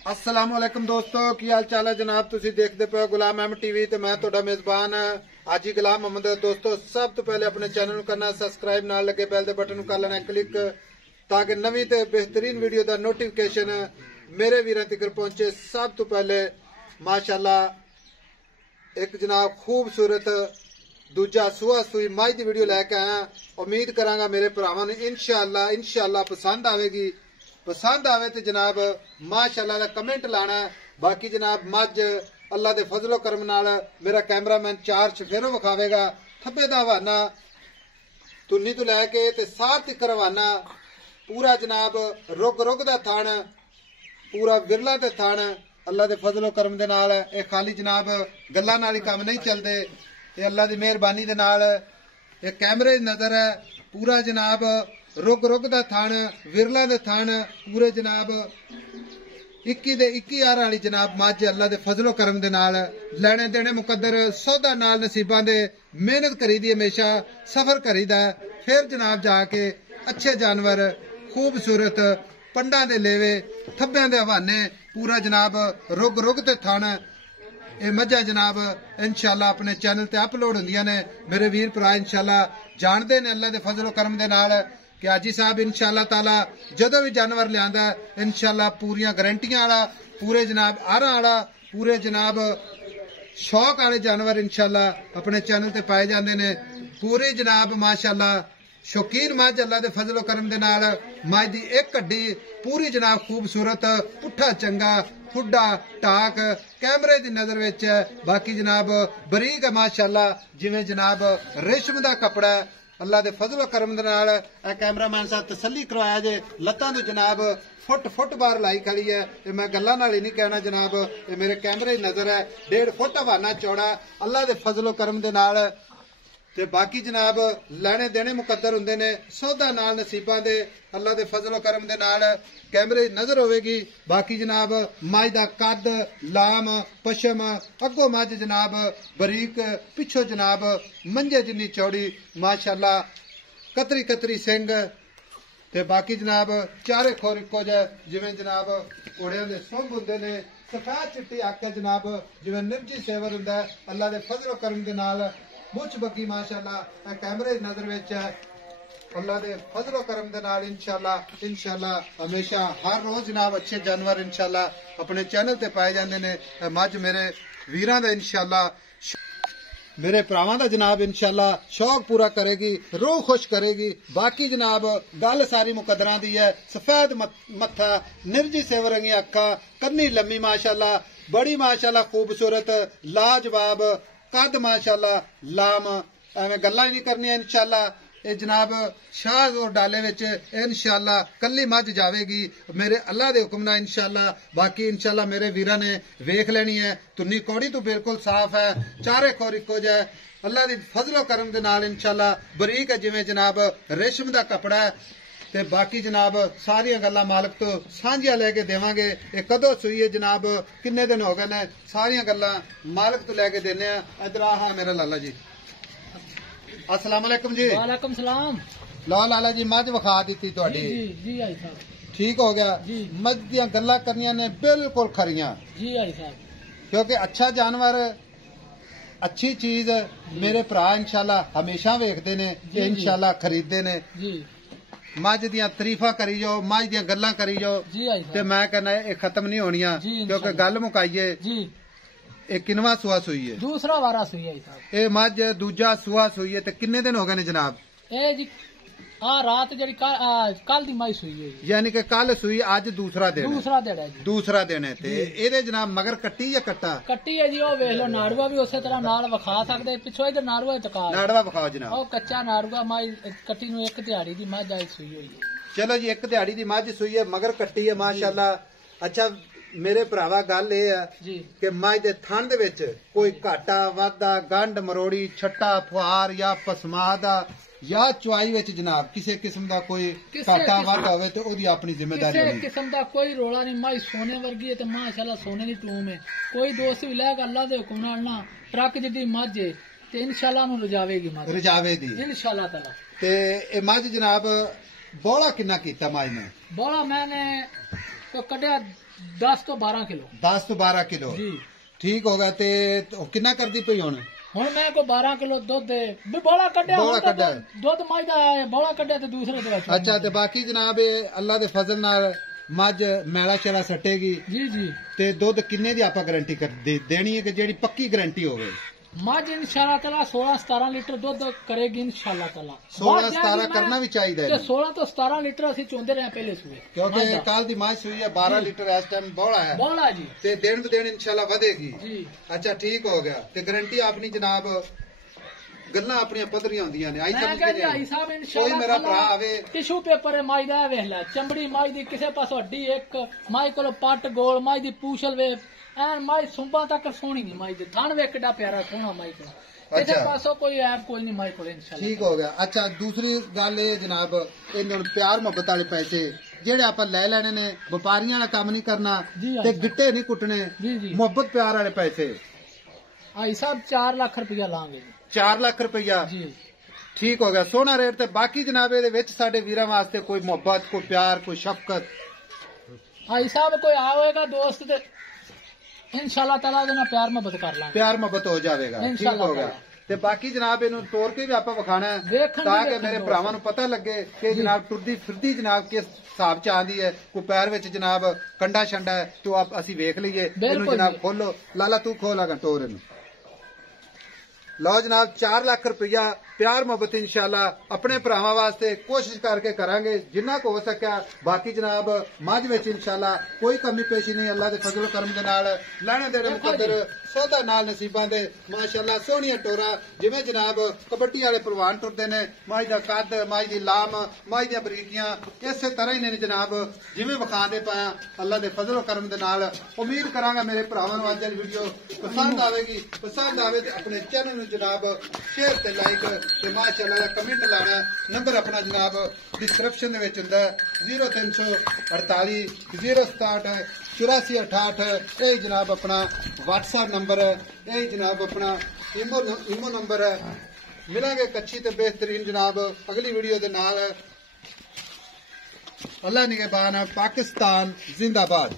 अस्सलाम वालेकुम दोस्तों, की हाल चाल है जनाब। तुसी देखते पे गुलाम अहमद टीवी ते मैं तुहाडा मेजबान हाजी गुलाम अहमद। दोस्तों सब तो पहले अपने चैनल नूं करना सबसक्राइब, नाल लगे बैल दे बटन नूं कर लेना क्लिक ताकि नवीं ते बेहतरीन वीडियो दा नोटिफिकेशन मेरे वीरां तक पहुंचे। सब तो पहले माशाअल्लाह एक जनाब खूबसूरत दूजा सुआ सुई मज की वीडियो लैके आया। उम्मीद करांगा मेरे भरावां नूं इंशाअल्लाह पसंद आवेगी। पसंद आवे तो जनाब माशाअल्लाह कमेंट लाना। बाकी जनाब मज अल्लाह के फजलो करम नाल मेरा कैमरामैन चार चफेरों विखावेगा। थब्बे दा हवाना तुन्नी तो लैके ते सार तक रवाना पूरा जनाब रुग दा थान पूरा विरला ते थान अल्लाह के फजलो करम दे नाल। ये खाली जनाब गल्लां नाल ही काम नहीं चलते, ये अल्लाह की मेहरबानी दे नाल ये कैमरे दी नजर है। पूरा जनाब रुग दा थान विरला दे थान पूरे जनाब 21 यार वाली जनाब मज अल्लाह के फजलो करम दे नाल लेने देने मुकद्दर सौदा नाल नसीबां दे मेहनत करी दी हमेशा सफर करीदा फिर जनाब जाके अच्छे जानवर खूबसूरत पंडा दे लेवे थब्बियां दे हवाने पूरा जनाब रुग ते थान ये मजा जनाब इंशाअल्लाह अपने चैनल ते अपलोड होंदियां ने। मेरे वीर भरा इंशाअल्लाह जानते ने अल्लाह के फजलो करम दे नाल कि हाजी साहब इंशाअल्लाह ताला जदों भी जानवर लियांदा इंशाअल्लाह पूरियां गारंटियां वाला पूरे जनाब आरा वाला पूरे जनाब शौक वाले जानवर इंशाअल्लाह अपने चैनल ते पाए जाते ने। पूरे जनाब माशाअल्लाह शौकीन मज अल्लाह के फजलो करम दे नाल मज दी एक हड्डी पूरी जनाब खूबसूरत पुट्ठा चंगा खुड्डा टाक कैमरे की नजर विच है। बाकी जनाब बरीक है माशाअल्लाह जिवें जनाब रेशम का कपड़ा अल्लाह के फजलो करम दे नाल। कैमरामैन साहब तसल्ली करवाया जे लत्तां तो जनाब फुट बार लाई खड़ी है। ये मैं गल्लां नाल ही नहीं कहना जनाब, ये मेरे कैमरे की नजर है 1.5 फुट हवाना चौड़ा अल्लाह के फजलो करम दे नाल। ते बाकी जनाब लेने देने मुकद्दर हुंदे ने सौदा नाल नसीबां दे अल्लाह के फजलो करम दे नाल कैमरे नजर होवेगी। बाकी जनाब मज दा कद लाम पशम अगो मज जनाब बरीक पिछो जनाब मंजे जिन्नी चौड़ी माशाअल्लाह कतरी सिंग ते बाकी जनाब चारे खोर इको जे जिवें जनाब घोड़ियां दे सुंभ हुंदे ने सफेद चिट्टी अक्क जनाब जिवें निर्जी सेवर हुंदा अल्लाह के फजलो करम दे नाल। मुछ बग्गी माशाअल्लाह कैमरे की नजर विच है अल्लाह के फजलो करम दे नाल इंशाअल्लाह हमेशा हर रोज जनाब अच्छे जानवर इंशाअल्लाह अपने चैनल ते पाए जाते ने। मज मेरे वीरां दा इंशाअल्लाह मेरे भरावां दा जनाब इंशाअल्लाह शौक पूरा करेगी रूह खुश करेगी। बाकी जनाब गल सारी मुकद्दरां दी है सफेद मत्था निर्जी सेवर रंगी अक्खां कन्नी लम्मी माशाअल्लाह बड़ी माशाअल्लाह खूबसूरत लाजवाब कद माशाअल्लाह लाम एवं गल्लां ही नहीं करनियां इंशाअल्लाह। ये जनाब शाह और डाले विच इंशाअल्लाह कल्ली मज जावेगी मेरे अल्लाह के हुक्म नाल इंशाअल्लाह। बाकी इंशाअल्लाह मेरे वीरां ने वेख लेनी है तुन्नी कौड़ी तो बिल्कुल साफ है चारे खोर इको जे अल्लाह दी फजलो करम दे नाल इंशाअल्लाह बरीक है जिवें जनाब रेशम दा कपड़ा है। ते बाकी जनाब सारियां गल्लां मालक तो सांझियां लेके देवांगे। ये कदों सुई है जनाब किन्ने दिन हो गए ने सारियां गल्लां मालक तो लेके देने। इधर आ मेरा लाला जी अस्सलाम वालेकुम जी। वालेकुम सलाम। लो लाला जी मज विखा दी तुहाडी जी आई साहब ठीक हो गया। मज दियां गल्लां करनियां ने बिल्कुल खरियां जी आई साहब क्योंकि अच्छा जानवर अच्छी चीज मेरे भरा इंशाअल्लाह हमेशा वेखदे ने इंशाअल्लाह खरीदते ने। मज दियां तरीफा करी जाओ मज दियां गल्लां करी जाओ ते मैं कहना ये खत्म नहीं होनियां क्योंकि गल मुकाइए। ये किनवा सुआ सुई है? दूसरा वारा सुई है साहब। ये मज दूजा सुआ सुई है ते किन्ने दिन हो गए ने जनाब? ए जी रात जड़ी कल दी माई सुई है यानी कि कल सुई अज दूसरा दिन है जी दूसरा दिन है। ते एदे जनाब मगर कट्टी या कट्टा? कट्टी है जी ओ वेख लो नाड़ुआ भी उसे तरह नाल विखा सकदे पिछो इधर नाड़ुआ टका नाड़वा विखाओ जनाब। ओ कच्चा नाड़ुआ माई कट्टी नु एक दिहाड़ी दी मज आई सुई हुई है। चलो जी एक दिहाड़ी दी मज सुई है मगर कट्टी है माशाअल्लाह। अच्छा मेरे भरावा गल ये है कि मज दे थन दे विच कोई घाटा वाधा गंढ मरोड़ी छट्टा फुहार या पसमादा या चुआई विच जनाब किसी किस्म का कोई घाटा वाधा होवे तो ओदी अपनी जिम्मेदारी होगी। किसी किस्म का कोई रोला नहीं माई सोने वर्गी है ते माशाअल्लाह सोने दी टूम है। कोई दोस्त भी लैगा अल्लाह दे हुक्म नाल ना ट्रक जिद्दी मज है ते इंशाअल्लाह नु रजावेगी मज रजावेगी इंशाअल्लाह ताला। ते ए मज जनाब बोला किन्ना कीता मज ने? बोला मैंने तो कढ़िया 10 ਤੋਂ 12 ਕਿਲੋ 10 ਤੋਂ 12 ਕਿਲੋ ਜੀ ਠੀਕ ਹੋ ਗਿਆ। ਤੇ ਕਿੰਨਾ ਕਰਦੀ ਪਈ ਹੁਣ ਮੈਂ ਕੋ 12 ਕਿਲੋ ਦੁੱਧ ਵੀ ਬੋਲਾ ਕੱਢਿਆ ਦੁੱਧ ਮਾਈ ਦਾ ਆਇਆ ਬੋਲਾ ਕੱਢਿਆ ਤੇ ਦੂਸਰੇ ਦੇ ਵਿੱਚ ਅੱਛਾ। ਤੇ ਬਾਕੀ ਜਨਾਬ ਇਹ ਅੱਲਾ ਦੇ ਫਜ਼ਲ ਨਾਲ ਮੱਝ ਮੈਲਾ ਸ਼ੇਲਾ ਸੱਟੇਗੀ ਜੀ ਜੀ। ਤੇ ਦੁੱਧ ਕਿੰਨੇ ਦੀ ਆਪਾਂ ਗਾਰੰਟੀ ਦੇਣੀ ਹੈ ਕਿ ਜਿਹੜੀ ਪੱਕੀ ਗਾਰੰਟੀ ਹੋਵੇ? ਮੱਝ ਇਨਸ਼ਾਅੱਲਾ ਤਾਲਾ 16-17 ਲੀਟਰ ਦੁੱਧ ਕਰੇਗੀ ਇਨਸ਼ਾਅੱਲਾ ਤਾਲਾ। 16-17 ਕਰਨਾ ਵੀ ਚਾਹੀਦਾ ਹੈ। 16 ਤੋਂ 17 ਲੀਟਰ ਅਸੀਂ ਚੋਂਦੇ ਰਹੇ ਪਹਿਲੇ ਸੂਏ ਕਿਉਂਕਿ ਕੱਲ ਦੀ ਮੱਝ ਸੂਈ ਹੈ 12 ਲੀਟਰ ਇਸ ਟਾਈਮ ਬੋਲਾ ਹੈ ਜੀ ਤੇ ਦਿਨ ਤੋਂ ਦਿਨ ਇਨਸ਼ਾਅੱਲਾ ਵਧੇਗੀ ਜੀ। ਅੱਛਾ ਠੀਕ ਹੋ ਗਿਆ। ਤੇ ਗਾਰੰਟੀ ਆਪਣੀ ਜਨਾਬ ਗੱਲਾਂ ਆਪਣੀਆਂ ਪੱਧਰੀਆਂ ਹੁੰਦੀਆਂ ਨੇ। ਕੋਈ ਮੇਰਾ ਭਰਾ ਆਵੇ ਟਿਸ਼ੂ ਪੇਪਰ ਮਾਈ ਦਾ ਵੇਖ ਲੈ ਚਮੜੀ ਮਾਈ ਦੀ ਕਿਸੇ ਪਾਸੋਂ ਹੱਡੀ ਇੱਕ ਮਾਈ ਕੋਲ ਪੱਟ ਗੋਲ ਮਾਈ ਦੀ ਪੂਛਲ ਵੇ ਐਨ ਮਾਈ ਸੁੰਬਾਂ ਤੱਕ ਸੋਹਣੀ ਨਹੀਂ ਮਾਈ ਦੇ ਥਣ ਵੇ ਕਿੱਡਾ ਪਿਆਰਾ ਸੋਹਣਾ ਮਾਈ ਕੋਲ ਕਿਸੇ ਪਾਸੋਂ ਕੋਈ ਐਪ ਕੋਈ ਨਹੀਂ ਮਾਈ ਕੋਲ ਇਨਸ਼ਾਅੱਲਾ ਠੀਕ ਹੋ ਗਿਆ। ਅੱਛਾ ਦੂਸਰੀ ਗੱਲ ਇਹ ਜਨਾਬ ਇਹਨਾਂ ਨੂੰ ਪਿਆਰ ਮੁਹੱਬਤ ਵਾਲੇ ਪੈਸੇ ਜਿਹੜੇ ਆਪਾਂ ਲੈ ਲੈਣੇ ਨੇ ਵਪਾਰੀਆਂ ਦਾ ਕੰਮ ਨਹੀਂ ਕਰਨਾ ਤੇ ਗਿੱਟੇ ਨਹੀਂ ਕੁੱਟਣੇ ਮੁਹੱਬਤ ਪਿਆਰ ਵਾਲੇ ਪੈਸੇ ਆਈ ਸਾਹਿਬ 4 ਲੱਖ ਰੁਪਇਆ ਲਾਂਗੇ 4 ਲੱਖ ਰੁਪਇਆ ਜੀ ਠੀਕ ਹੋ ਗਿਆ ਸੋਹਣਾ ਰੇਟ। ਤੇ ਬਾਕੀ ਜਨਾਬ ਇਹਦੇ ਵਿੱਚ ਸਾਡੇ ਵੀਰਾਂ ਵਾਸਤੇ ਕੋਈ ਮੁਹੱਬਤ ਕੋਈ ਪਿਆਰ ਕੋਈ ਸ਼ਫਕਤ ਆਈ ਸਾਹਿਬ ਕੋਈ ਆਵੇਗਾ ਦੋਸਤ ਤੇ ਇਨਸ਼ਾਅੱਲਾ ਤਾਲਾ ਉਹਦੇ ਨਾਲ ਪਿਆਰ ਮੁਹੱਬਤ ਕਰ ਲਾਂਗੇ ਪਿਆਰ ਮੁਹੱਬਤ ਹੋ ਜਾਵੇਗਾ ਠੀਕ ਹੋ ਗਿਆ। ਤੇ ਬਾਕੀ ਜਨਾਬ ਇਹਨੂੰ ਤੋੜ ਕੇ ਵੀ ਆਪਾਂ ਵਿਖਾਣਾ ਤਾਂ ਕਿ ਮੇਰੇ ਭਰਾਵਾਂ ਨੂੰ ਪਤਾ ਲੱਗੇ ਕਿ ਜਨਾਬ ਟੁਰਦੀ ਫਿਰਦੀ ਜਨਾਬ ਕਿਸ ਹਿਸਾਬ ਚ ਆਂਦੀ ਹੈ। ਕੋਈ ਪੈਰ ਵਿੱਚ ਜਨਾਬ ਕੰਡਾ ਛੰਡਾ ਹੈ ਤੋ ਅਸੀਂ ਵੇਖ ਲਈਏ ਇਹਨੂੰ ਜਨਾਬ ਖੋਲੋ ਲਾਲਾ ਤੂੰ ਖੋਲਾਗਾ ਟੋਰ ਇਹਨੂੰ ਲਓ ਜਨਾਬ 4 ਲੱਖ ਰੁਪਇਆ ਪਿਆਰ ਮੁਹੱਬਤ ਇਨਸ਼ਾਅੱਲਾ ਆਪਣੇ ਭਰਾਵਾਂ ਵਾਸਤੇ ਕੋਸ਼ਿਸ਼ ਕਰਕੇ ਕਰਾਂਗੇ ਜਿੰਨਾ ਕੁ ਹੋ ਸਕਿਆ। ਬਾਕੀ ਜਨਾਬ ਮੱਝ ਵਿੱਚ ਇਨਸ਼ਾਅੱਲਾ ਕੋਈ ਕਮੀ ਪੇਸ਼ੀ ਨਹੀਂ ਅੱਲਾ ਦੇ ਫਜ਼ਲ ਕਰਮ ਦੇ ਨਾਲ ਲੈਣੇ ਦੇਣੇ ਮੁਕੱਦਰ ਸੌਦਾ ਨਾਲ ਨਸੀਬਾਂ ਦੇ ਮਾਸ਼ਾਅੱਲਾ ਸੋਹਣੀਆਂ ਟੋਰਾ ਜਿਵੇਂ ਜਨਾਬ ਕਬੱਡੀ ਵਾਲੇ ਪਹਿਲਵਾਨ ਟੁਰਦੇ ਨੇ ਮੱਝ ਦਾ ਕੱਦ ਮੱਝ ਦੀ ਲਾਮ ਮੱਝ ਦੀਆਂ ਬਰੀਕੀਆਂ ਇਸੇ ਤਰ੍ਹਾਂ ਹੀ ਨੇ ਜਨਾਬ ਜਿਵੇਂ ਵਿਖਾਉਂਦੇ ਪਾਇਆ ਅੱਲਾ ਦੇ ਫਜ਼ਲ ਕਰਮ ਦੇ ਨਾਲ। ਉਮੀਦ ਕਰਾਂਗਾ ਮੇਰੇ ਭਰਾਵਾਂ ਨੂੰ ਅੱਜ ਦੀ ਵੀਡੀਓ ਪਸੰਦ ਆਵੇਗੀ। ਪਸੰਦ ਆਵੇ ਤੇ ਆਪਣੇ ਚੈਨਲ ਨੂੰ ਜਨਾਬ ਸ਼ੇਅਰ ਤੇ ਲਾਈਕ ਤੇ ਮਾਸ਼ਾਅੱਲਾ ਕਮੈਂਟ ਲਾਣਾ। ਨੰਬਰ ਆਪਣਾ ਜਨਾਬ ਡਿਸਕ੍ਰਿਪਸ਼ਨ ਦੇ ਵਿੱਚ ਹੁੰਦਾ 0348 067 8468 ਇਹ ਜਨਾਬ ਆਪਣਾ WhatsApp ਨੰਬਰ ਹੈ ਇਹ ਜਨਾਬ ਆਪਣਾ ਇਮੋ ਨੰਬਰ ਹੈ। ਮਿਲਾਂਗੇ ਕੱਚੀ ਤੇ ਬਿਹਤਰੀਨ ਜਨਾਬ ਅਗਲੀ ਵੀਡੀਓ ਦੇ ਨਾਲ। ਅੱਲਾ ਨਿਗਹਿਬਾਨ ਪਾਕਿਸਤਾਨ ਜ਼ਿੰਦਾਬਾਦ।